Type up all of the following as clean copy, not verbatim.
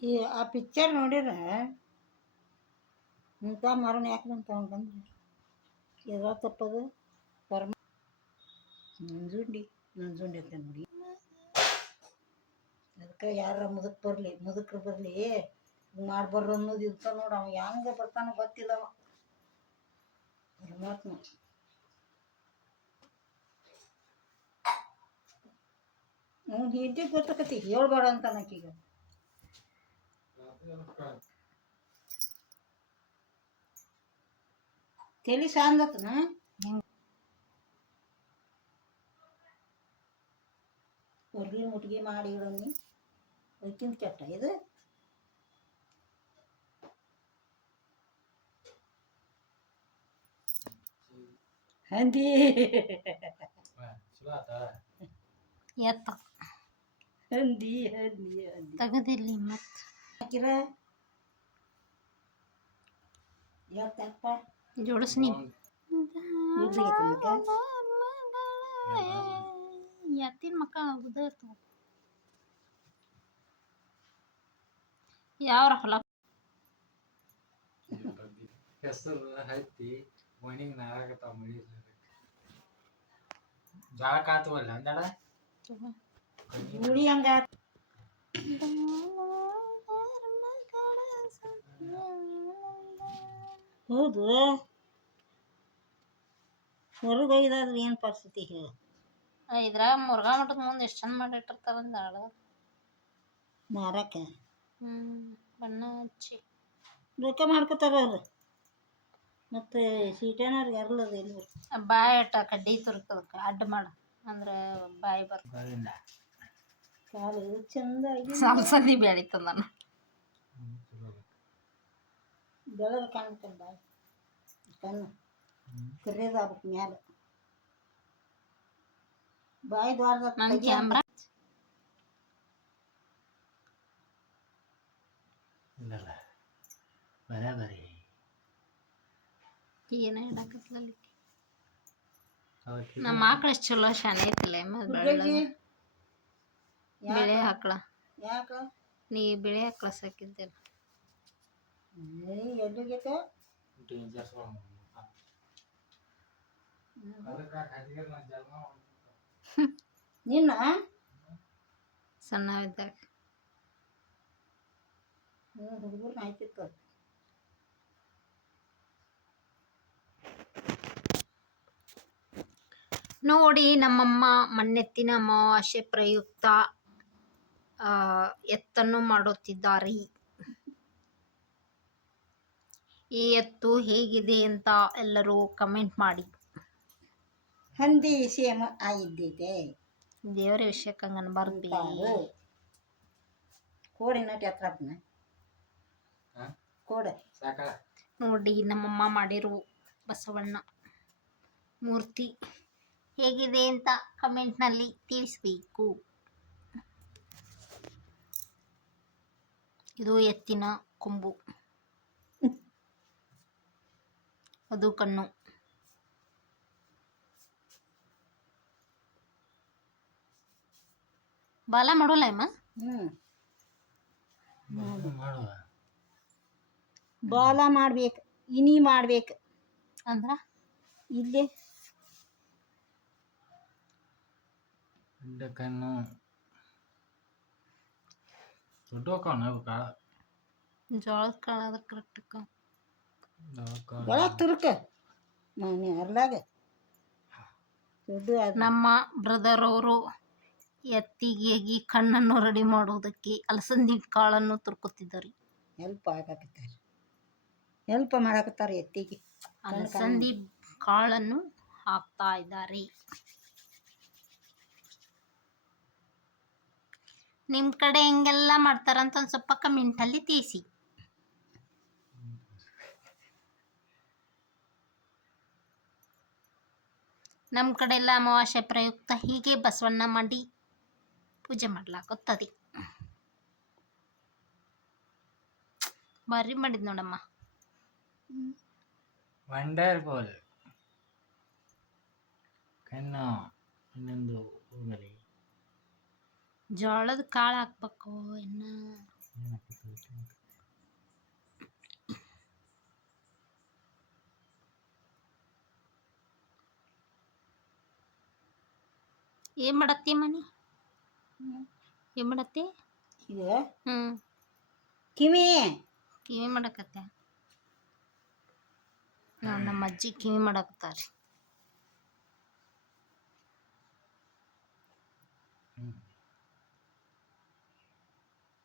ಈ ಆ ಪಿಕ್ಚರ್ ನೋಡಿರ ಇಂಥ ಮರಣ ಯಾಕೆ ಬಂತ ಅಂತಂದ್ರೆ ಎದ್ರ ತಪ್ಪದು ಪರಮ ನಂಜುಂಡಿ ಅಂತ ನೋಡಿ. ಅದಕ್ಕೆ ಯಾರ ಮುದುಕ್ರು ಬರಲಿ ಮಾಡ್ಬಾರ್ದು ಅನ್ನೋದು ಇರ್ತಾವ ನೋಡು. ಅವ ಹೆಂಗೆ ಬರ್ತಾನೋ ಗೊತ್ತಿಲ್ಲ. ಅವ ಪರಮಾತ್ಮ ಅವ್ನು ಹಿಂದಿ ಗೊತ್ತಕತಿ ಹೇಳ್ಬೇಡ ಅಂತ ನಾಕೀಗ ತಲೆ ಸಾಂದತ್ನ ಹೊರ್ಗಿನ ಮುಟ್ಗಿ ಮಾಡಿ ಇಡೋನಿ ಅದಕ್ಕಿಂತ ಕೆಟ್ಟ ಇದು. ಹಂದಿ ಎತ್ತ ಹಂದಿ ಹಂದಿ ಹಂದಿ ತೆಗದಿರ್ಲಿ ಮತ್ತೆ ಹಾಕಿರ ಯಾಕಪ್ಪ ಜೋಡಿಸ್ನಿ ಇಡ್ಲಿಗೈತೆ ಎತ್ತಿನ ಮಕ್ಕ ಉದರ್ತು ಯಾವ ಹೊಲ ಹೆಸರು ಹತ್ತಿ ಮಣಿಗೆ ನಾರಾಗತ್ತಾವ ಮಳಿ ಜಾಳ ಕಾತವಲ್ಲ ಅಂದಳ ಗುಡಿ ಹಂಗ ಹೌದು. ಹೊರಗೆ ಹೋಗಿದಾದ್ರೆ ಏನು ಪರಿಸ್ಥಿತಿ ಹೇಳು. ಇದ್ರಾಗ ಮುರುಘಾ ಮಠದ ಮುಂದೆ ಎಷ್ಟು ಚಂದ ಮಾಡಿಟ್ಟಿರ್ತಾರಂದ ಆಳ ಮಾರಕ್ಕೆ ಬಣ್ಣ ಹಚ್ಚಿ ರೊಕ್ಕ ಮಾಡ್ಕೊತಾರ ಅವ್ರು. ಮತ್ತು ಸೀಟೇನವ್ರಿಗೆ ಅರ್ಲದ ಎಲ್ಲಿ ಬಾಯಿ ಅಟ್ಟ ಕಡ್ಡಿ ತುರ್ಕದಕ್ಕೆ ಅಡ್ಡ ಮಾಡ ಅಂದ್ರೆ ಬಾಯಿ ಬರ್ತದೆ. ಕಾಲು ಚಂದ ಸಂದಿ ಬೆಳಿತದ ನಾನು ಬೆಳದ ಕಾಣ್ತಾನೆ ಬಾಯಿ ಕಣ್ಣು ಕರಿಯದಾಗಬೇಕು ಮ್ಯಾಲ ಬಾಯಿ ದ್ವಾರದ ಕ್ಯಾಮ್ರಾ ಇಲ್ಲಲ್ಲ ಬರೀ ಏನ ಹೇಳಕತ್ಲಲ್ಲಿ ನಮ್ಮ ಆಕಳ ಎಷ್ಟು ಚಲೋ ಶಾನೆ ಐತಿಲ್ಲ ಬೆಳೆ ಹಾಕ್ಳ ಯಾಕ ನೀ ಬೆಳೆ ಹಾಕ್ಳ ಸಾಕಿದ್ದೆಲ್ಲ ಎಲ್ಲಿಗೈತೆ ನಿನ್ನ ಸಣ್ಣ ಇದ್ದಾಗ ಹುಡುಗರ್ನ ಆಯ್ತಿತ್ತು. ನೋಡಿ ನಮ್ಮಮ್ಮ ಮಣ್ಣೆತ್ತಿನ ಅಮಾವಾಸ್ಯೆ ಪ್ರಯುಕ್ತ ಎತ್ತನ್ನು ಮಾಡುತ್ತಿದ್ದಾರೆ. ಈ ಎತ್ತು ಹೇಗಿದೆ ಅಂತ ಎಲ್ಲರೂ ಕಮೆಂಟ್ ಮಾಡಿ. ಹಂದಿ ಸೇಮ ಆಗಿದ್ದಿದೆ ದೇವರ ವಿಷಯಕ್ಕೆ ಹಂಗೆ ಅನ್ಬಾರ್ದು. ಕೋಡಿ ನಟಿ ಹತ್ರ ಕೋಡೆ ನೋಡಿ ನಮ್ಮಮ್ಮ ಮಾಡಿರೋ ಬಸವಣ್ಣ ಮೂರ್ತಿ ಹೇಗಿದೆ ಅಂತ ಕಮೆಂಟ್ನಲ್ಲಿ ತಿಳಿಸ್ಬೇಕು. ಇದು ಎತ್ತಿನ ಕೊಂಬು, ಅದು ಕಣ್ಣು. ಬಾಲ ಮಾಡೋಲ್ಲ ಅಮ್ಮ. ಬಾಲ ಮಾಡ್ಬೇಕು, ಇನಿ ಮಾಡ್ಬೇಕು ಅಂದ್ರ ಇಲ್ಲೇ ಕಣ್ಣು ದೊಡ್ಡ ಕಾಳ ಜೋಳದ ಕಾಳದ ಕರೆಕ್ಟ್ ಒಳಗೆ ತುರುಕ ಅರ್ಲಾಗ ನಮ್ಮ ಬ್ರದರ್ ಅವರು ಎತ್ತಿಗೆ ಕಣ್ಣನ್ನು ರೆಡಿ ಮಾಡುವುದಕ್ಕೆ ಅಲಸಂದಿ ಕಾಳನ್ನು ತುರ್ಕುತ್ತಿದ್ದಾರೆ. ಹೆಲ್ಪ್ ಮಾಡಕತ್ತಾರೆ ಎತ್ತಿಗೆ. ಅಲಸಂದಿ ಕಾಳನ್ನು ಹಾಕ್ತಾ ಇದ್ದಾರೆ. ನಿಮ್ಮ ಕಡೆ ಹೆಂಗೆಲ್ಲ ಮಾಡ್ತಾರಂತ ಒಂದು ಸ್ವಲ್ಪ ಕಮೆಂಟಲ್ಲಿ ತಿಳಿಸಿ. ನಮ್ಮ ಕಡೆ ಎಲ್ಲ ಅಮಾವಾಸ್ಯೆ ಪ್ರಯುಕ್ತ ಹೀಗೆ ಬಸವಣ್ಣ ಮಾಡಿ ಪೂಜೆ ಮಾಡ್ಲಾಗುತ್ತದೆ. ಬಾರಿ ಮಾಡಿದ್ ನೋಡಮ್ಮ. ವಂಡರ್ಫುಲ್. ಕಣ್ಣು ಇನ್ನೊಂದು ಹೋಗಲಿ. ಜೋಳದ ಕಾಳು ಹಾಕ್ಬೇಕು ಇನ್ನ ಏನು ಮಾಡತ್ತಿ ಮನಿ ಏನು ಮಾಡತ್ತಿ ಇದು ಹ್ಞೂ ಕಿವಿ ಕಿವಿ ಮಾಡಕತ್ತೆ ನಮ್ಮ ಅಜ್ಜಿ ಕಿವಿ ಮಾಡಕತ್ತಾರೆ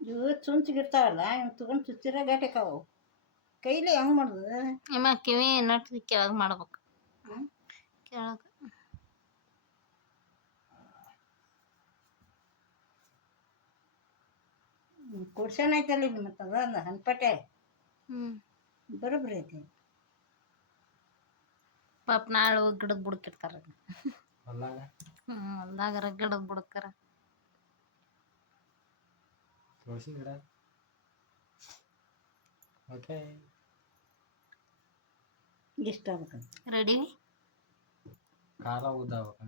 ಇವು ಚುಂಚಿಗಿರ್ತಾವಲ್ಲ ಇವ್ ತಗೊಂಡು ಚುಚ್ಚಿರ ಗಾಟೆಕಾವು ಕೈಲಿ ಹೆಂಗೆ ಮಾಡೋದು ಅಮ್ಮ ಕಿವಿ ನಟ್ಟು ಕೆಳಗೆ ಮಾಡ್ಬೇಕು ಹ್ಮ್? ಕೆಳಗೆ ಕೊಡ್ಸೋಣ ಐತಲ್ಲ ಇದು ಮತ್ತು ಅದ ಹನ್ಪಟೆ ಹ್ಞೂ ಬರೋಬ್ಬರಿ ಐತಿ ಪಾಪ ನಾಳೆ ಹೋಗಿ ಗಿಡದ ಬುಡಕಿರ್ತಾರೆ ಹೊಲ್ದಾಗ ಹೊಲ್ದಾಗರ ಗಿಡದ ಬುಡಕ್ಕಾರ ತುಳಸಿ ಗಿಡ ಓಕೆ ಇಷ್ಟ ಆಗ್ಬೇಕಂತ ರೆಡಿ ಕಾಲ ಉದ್ದಾವಕ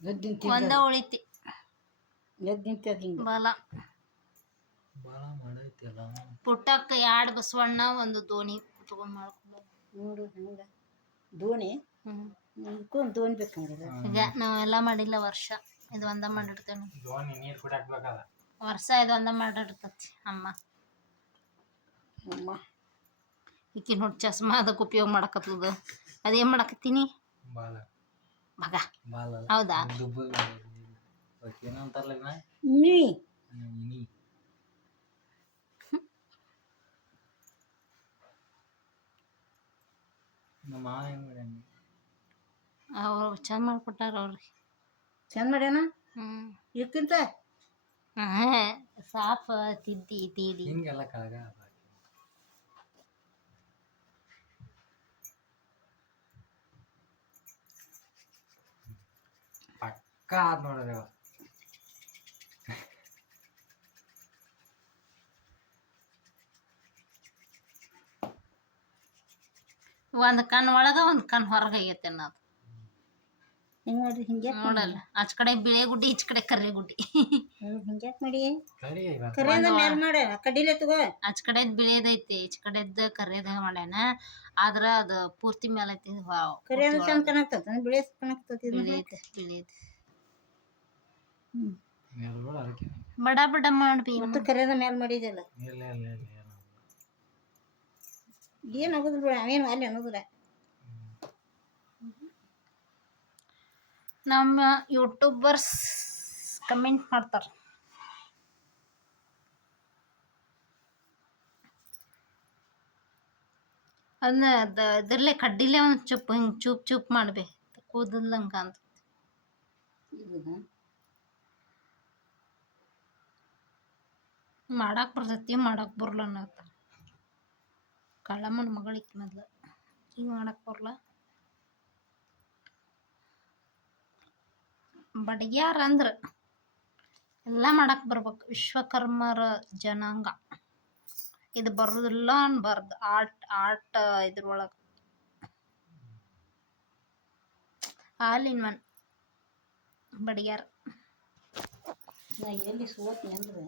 ಎದ್ದು ಒಂದ ಉಳಿತಿ ನಿಂತದ ಹಿಂಗೆ ಬಲ ಭಾಳ ಮಾಡೈತಿಲ್ಲ ಪುಟ್ಟಕ್ಕೆ 2 ಬಸವಣ್ಣ ಒಂದು ದೋಣಿ ತಗೊಂಡ್ ಮಾಡ್ಕೊಂಡು ನೋಡು ಹಂಗೆ ದೋಣಿ ಇದಕ್ಕೂ ಒಂದು ದೋಣಿ ಬೇಕಂದ್ರೆ ಈಗ ನಾವೆಲ್ಲ ಮಾಡಿಲ್ಲ ವರ್ಷ ಇದು ಒಂದ ಮಾಡಿರ್ತೇವೆ ದೋಣಿ ನೀರು ಕುಡಿಯಾಕ್ಬೇಕಲ್ಲ ವರ್ಷ ಇದು ಒಂದ ಮಾಡಿರ್ತತಿ ಅಮ್ಮ ಅಮ್ಮ ಈಕಿ ನೋಡಿ ಚಸ್ಮಾ ಅದಕ್ಕೆ ಉಪಯೋಗ ಮಾಡಕತ್ತದ ಅದೇನು ಮಾಡಕತ್ತೀನಿ ಬಾಲ ಮಗ ಬಾಲ ಹೌದಾ ದುಬ್ಬದ ಏನೋ ಅಂತಾರಲ್ಲ ಇದನ್ನ ನೀ ಇನಿ ನಮ್ಮ ಮಾವ ಏನು ಮಾಡ್ಯಾನ ಅವ್ರು ಚಂದ ಮಾಡ್ಕೊಟ್ಟಾರ ಅವ್ರಿಗೆ ಚಂದ ಮಾಡ್ಯಾನ ಹ್ಞೂ ಇದಕ್ಕಿಂತ ಸಾಫ್ ತಿದ್ದಿ ತೀಡಿ ಹಿಂಗೆಲ್ಲ ಕಳಗ ಪಕ್ಕ ಆದ್ ನೋಡ್ರಿ ಅವ ಒಂದು ಕಣ್ಣು ಒಳಗೆ ಒಂದು ಕಣ್ಣು ಹೊರಗೆ ಆಗೈತೆ ಅನ್ನೋದು ಹಿಂಗೆ ನೋಡ್ರಿ ಹಿಂಗೆ ನೋಡಲ್ಲ ಆಚ ಕಡೆ ಬಿಳೆ ಗುಡ್ಡಿ ಈಚ ಕಡೆ ಕರ್ರೆ ಗುಡ್ಡಿ ಹಿಂಗ್ಯಾಕೆ ಮಾಡಿ ಕರಿ ಕರೆ ಅಂದ್ರೆ ಮ್ಯಾಲ ಮಾಡ ಕಡ್ಡಿಲೆ ತಗೋ ಆಚ ಕಡೆದ್ ಬಿಳೆದೈತಿ ಈಚ ಕಡೆದ್ ಕರ್ರೆದ ಮಾಡ್ಯಾನ ಆದ್ರ ಅದು ಪೂರ್ತಿ ಮೇಲೆ ಐತಿ ಕರೆ ಅಂದ್ರೆ ಚಂದ ಕಾಣಕ್ತದ ಬಿಳಿ ಕಾಣಕ್ತದ ಬಿಳೆದ ಬಿಳೆದ ಮೇಲ್ಗಳು ಅದಕ್ಕೆ ಬಡ ಬಡ ಮಾಡ್ಬಿ ಮತ್ತು ಕರೆದ ಮ್ಯಾಲ ಮಾಡಿದೆಲ್ಲ ಇಲ್ಲ ಇಲ್ಲ ಇಲ್ಲ ಏನು ಆಗೋದಿಲ್ಲ ಬಿಡ ಅವೇನು ಅಲ್ಲಿ ಅನ್ನೋದಿಲ್ಲ ನಮ್ಮ ಯೂಟ್ಯೂಬರ್ಸ್ ಕಮೆಂಟ್ ಮಾಡ್ತಾರೆ ಅದನ್ನ ಇದ್ರಲ್ಲೇ ಕಡ್ಡಿಲೇ ಒಂದು ಚುಪ್ ಹಿಂಗೆ ಚೂಪ್ ಚೂಪ್ ಮಾಡ್ಬೇ ಕೂದಲ್ದಂಗ ಅಂತ ಮಾಡಾಕ್ ಬರ್ತೈತಿ ಮಾಡಾಕ್ ಬರಲ್ಲ ಅನ್ನತ್ತ ಕಳ್ಳಮ್ಮನ ಮಗಳಿಗೆ ಮೊದ್ಲು ಹಿಂಗೆ ಮಾಡಾಕ್ ಬರಲ್ಲ ಬಡಗ್ಯಾರ ಅಂದ್ರ ಎಲ್ಲ ಮಾಡಕ್ ಬರ್ಬೇಕು ವಿಶ್ವಕರ್ಮರ ಜನಾಂಗ ಇದು ಬರೋದಿಲ್ಲ ಅನ್ಬಾರ್ದು ಆರ್ಟ್ ಇದ್ರೊಳಗೆ ಆಲ್ ಇನ್ ಒನ್ ಬಡಗ್ಯಾರ ನಾ ಎಲ್ಲಿ ಸೋತ್ನಿ ಅಂದ್ರೆ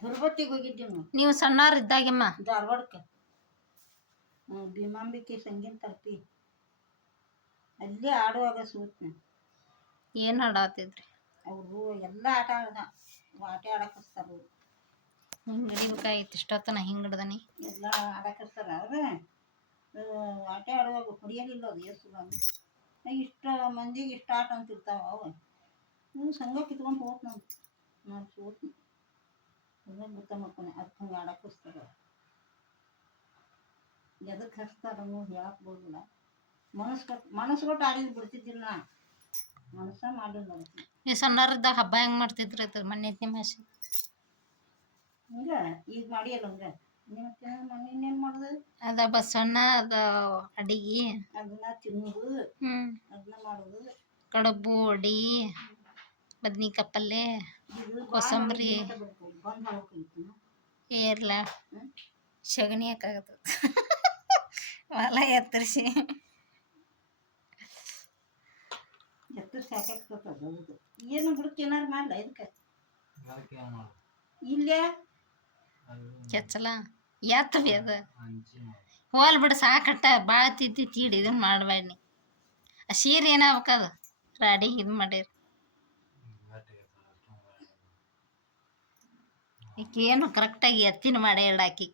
ತಿರುಪತಿಗೆ ಹೋಗಿದ್ದೀವಿ ನಾವು ನೀವು ಸಣ್ಣವ್ರು ಇದ್ದಾಗಮ್ಮ ಧಾರವಾಡಕ್ಕೆ ಭೀಮಾಂಬಿಕೆ ಸಂಗೀತ ತರ್ಪಿ ಅಲ್ಲೇ ಆಡುವಾಗ ಸೋತ್ನಿ ಏನು ಹಾಡಾತಿದ್ರಿ ಅವರು ಎಲ್ಲ ಆಟ ಆಡ್ದ ಆಟೆ ಆಡಕ್ಕೆ ಹಚ್ತಾರ ಅವ್ರು ಹಿಂಗೆ ಹಿಡಿಬೇಕಾಗಿತ್ತು ಇಷ್ಟೊತ್ತನ ಹಿಂಗೆ ಹಿಡ್ದನಿ ಎಲ್ಲ ಆಡಕ್ಕೆ ಹಚ್ತಾರ ಅವ್ರೆ ಆಟೆ ಆಡುವಾಗ ಹೊಡಿಯಲಿಲ್ಲ ಅದು ಎಷ್ಟು ಇಷ್ಟು ಮಂದಿಗೆ ಇಷ್ಟ ಆಟ ಅಂತಿರ್ತಾವ ಅವು ನೀವು ಸಂಘ ಕಿತ್ಕೊಂಡು ಹೋತ್ ನಾನು ಸೋತ್ನಿ ಅದನ್ನ ಗೊತ್ತ ಮಾಡ್ಕೊನೆ ಅದಕ್ಕೆ ಹಂಗೆ ಆಡಕ್ಕೆ ಹಚ್ತಾರ ಎದಕ್ಕೆ ಹಚ್ತಾರ ಅನ್ನೋದು ಹೇಳಕ್ಕೆ ಬರೋದಿಲ್ಲ ಮನಸ್ಸು ಕೊಟ್ಟು ಆಡಿದ್ ಬಿಡ್ತಿದ್ದಿಲ್ಲ ನಾ ಮನಸ್ಸ ಮಾಡಿಲ್ಲ ಅದಕ್ಕೆ ನೀವು ಸಣ್ಣವ್ರಿದ್ದಾಗ ಹಬ್ಬ ಹೆಂಗೆ ಮಾಡ್ತಿದ್ರಿ ಅದು ಮನೆ ನಿಮಾಸಿ ಹಂಗೆ ಈಗ ಮಾಡಿಯಲ್ಲ ಹಂಗೆ ಇನ್ನೇನು ಮಾಡೋದು ಅದ ಬಸವಣ್ಣ ಅದ ಅಡಿಗೆ ಅದನ್ನ ತಿನ್ನೋದು ಅದನ್ನ ಮಾಡೋದು ಕಡುಬು ಅಡಿ ಬದ್ನಿಕಾಯಿ ಪಲ್ಯ ಕೋಸಂಬರಿ ಬಂದು ಹಾಕೋಯ್ತು ಏರ್ಲ ಸಗಣಿ ಹಾಕಾಗತ್ತದ ಹೊಲ ಎತ್ತರಿಸಿ ಎತ್ತು ಸಾಕಾಗ್ತದ ಹೌದು. ಏನು ಬಿಡುತ್ತೆ ಏನಾರು ಮಾಡಲ್ಲ ಇದಕ್ಕೆ ಅದಕ್ಕೆ ಏನು ಮಾಡೋದು ಇಲ್ಲೇ ಅದು ಕೆಚ್ಚಲ ಎತ್ತವಿ ಅದ ಹಂಚಿ ಹೋಲ್ ಬಿಡು ಸಾಕಟ್ಟ ಭಾಳ ತಿದ್ದಿ ತೀಡಿ ಇದನ್ನ ಮಾಡಬೇಡಿ. ಆ ಸೀರೆ ಏನಾಗ್ಬೇಕದು ರಾಡಿ ಇದು ಮಾಡಿರಿ. ಈಗ ಏನು ಕರೆಕ್ಟಾಗಿ ಎತ್ತಿನ ಮಾಡೇ ಇಡಾಕಿ.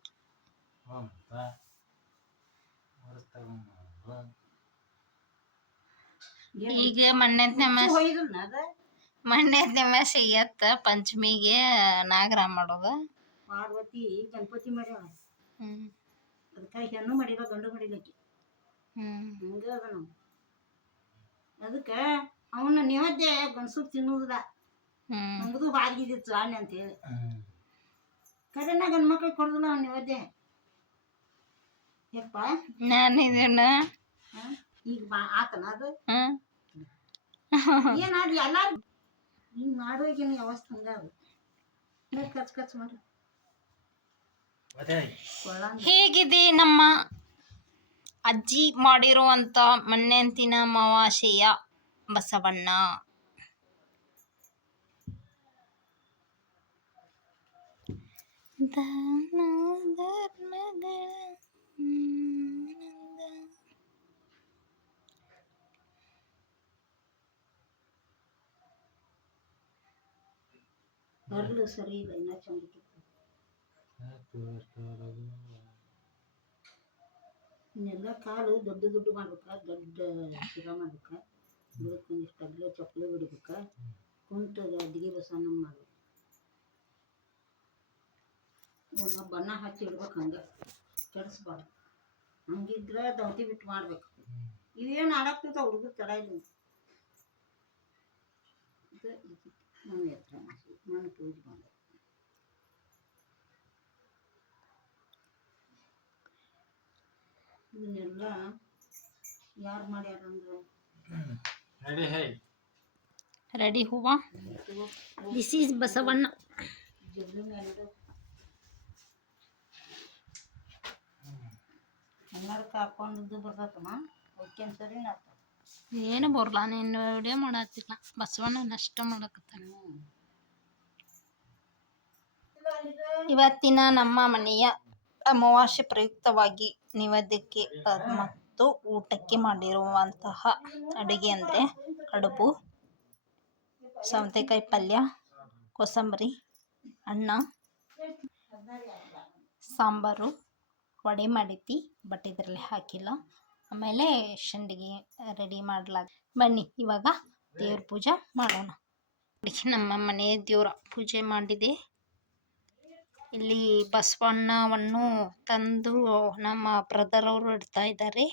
ಈಗ ಹೋಯ್ದಲ್ಲ ಅದ ಮಂಡ್ಯದ ಮೆಸ್ ಎತ್ತ ಪಂಚಮಿಗೆ ನಾಗರಾಮ್ ಮಾಡೋದು. ಪಾರ್ವತಿ ಗಣಪತಿ ಮಾಡ್ಯಾಳ ಹ್ಮ್ ಅದಕ್ಕೆ ಹೆಣ್ಣು ಮಾಡಿಲ್ಲ ಗಂಡು ಮಾಡಿಲ್ಲಕ್ಕೆ ಹ್ಮ್ ಹಂಗ ಅದ ನಾವು ಅದಕ್ಕೆ ಅವನ್ನ ನೈವೇದ್ಯ ಗಂಡಸು ತಿನ್ನುವುದಿಲ್ಲ. ಹ್ಮ್ ನಮ್ದು ಬಾಗಿದಿತ್ತು ಅಣ್ಣ ಅಂತೇಳಿ ಕರೆನ ಗಂಡು ಮಕ್ಳಿಗೆ ಕೊಡೋದಿಲ್ಲ ಅವ್ನ ನೈವೇದ್ಯ. ಯಪ್ಪ ನಾನು ಇದನ್ನ ಈಗ ಆತನ ಅದು ಹ್ಮ್ ಏನಾದ್ರಿ ಎಲ್ಲಾರು ಹಿಂಗೆ ಮಾಡುವಾಗೇನು ವ್ಯವಸ್ಥೆ ಹಂಗ ಅದು ಖರ್ಚು ಖರ್ಚು ಮಾಡಿ ಕೊಳ್ಳಂಗ ಹೇಗಿದೆ ನಮ್ಮ ಅಜ್ಜಿ ಮಾಡಿರುವಂಥ ಮಣ್ಣೆಂತಿನ ಅಮಾವಾಸ್ಯೆಯ ಬಸವಣ್ಣ? ದಾನ ಧರ್ಮಗಳ ಬರ್ಲು ಸರಿ ಇಲ್ಲ ಇನ್ನ ಚಂದ ಇನ್ನೆಲ್ಲ ಕಾಲು ದೊಡ್ಡ ದೊಡ್ಡ ಮಾಡ್ಬೇಕ ದೊಡ್ಡ ಶಿರ ಮಾಡ್ಬೇಕ ಒಂದಿಷ್ಟು ಅಗ್ಲ ಚಪ್ಪಲಿ ಬಿಡ್ಬೇಕ ಕುಂಟದ ಅಡಿಗೆ ಬಸವಣ್ಣ ಮಾಡ್ಬೇಕು. ಬಣ್ಣ ಹಚ್ಚಿ ಇಡ್ಬೇಕು ಹಂಗೆ ಕೆಡಿಸ್ಬಾರ್ದು. ಹಂಗಿದ್ರೆ ದೌತಿ ಬಿಟ್ಟು ಮಾಡ್ಬೇಕು. ಇವೇನು ಆಡಾಕ್ತಿರ್ತ ಹುಡುಗರು ತಡ ಇಲ್ಲ ನನ್ನ ಎತ್ತರ ನನ್ನ ಪೂಜೆ ಮಾಡಿ ಇದನ್ನೆಲ್ಲ ಯಾರು ಮಾಡ್ಯಾರ ಅಂದ್ರೆ ರೆಡಿ ಹೂವ. This is Basavanna. ಜಗ್ಲಿ ಮೇಲೆ ಕನ್ನಡಕ್ಕೆ ಹಾಕೊಂಡಿದ್ದು ಬರ್ತತಮ್ಮ ಓಕೆನ್ ಸರಿ ನಾತ ಏನು ಬರಲ್ಲ, ನೀನು ವಿಡಿಯೋ ಮಾಡತ್ತಿಲ್ಲ, ಬಸವಣ್ಣನ ಅಷ್ಟ ಮಾಡಕತ್ತಾನ. ಇವತ್ತಿನ ನಮ್ಮ ಮನೆಯ ಅಮಾವಾಸ್ಯೆ ಪ್ರಯುಕ್ತವಾಗಿ ನೈವೇದ್ಯಕ್ಕೆ ಮತ್ತು ಊಟಕ್ಕೆ ಮಾಡಿರುವಂತಹ ಅಡುಗೆ ಅಂದರೆ ಕಡುಬು, ಸೌತೆಕಾಯಿ ಪಲ್ಯ, ಕೋಸಂಬರಿ, ಅನ್ನ, ಸಾಂಬಾರು, ವಡೆ ಮಾಡಿದ್ದಿ ಬಟ್ ಇದರಲ್ಲಿ ಹಾಕಿಲ್ಲ. ಆಮೇಲೆ ಸಂಡಿಗೆ ರೆಡಿ ಮಾಡ್ಲಾಗ ಬನ್ನಿ ಇವಾಗ ದೇವ್ರ ಪೂಜೆ ಮಾಡೋಣ. ನಮ್ಮ ಮನೆ ದೇವ್ರ ಪೂಜೆ ಮಾಡಿದೆ. ಇಲ್ಲಿ ಬಸವಣ್ಣವನ್ನು ತಂದು ನಮ್ಮ ಬ್ರದರ್ ಅವರು ಇಡ್ತಾ ಇದ್ದಾರೆ.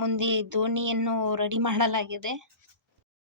ಮುಂದೆ ದೋಣಿಯನ್ನು ರೆಡಿ ಮಾಡಲಾಗಿದೆ.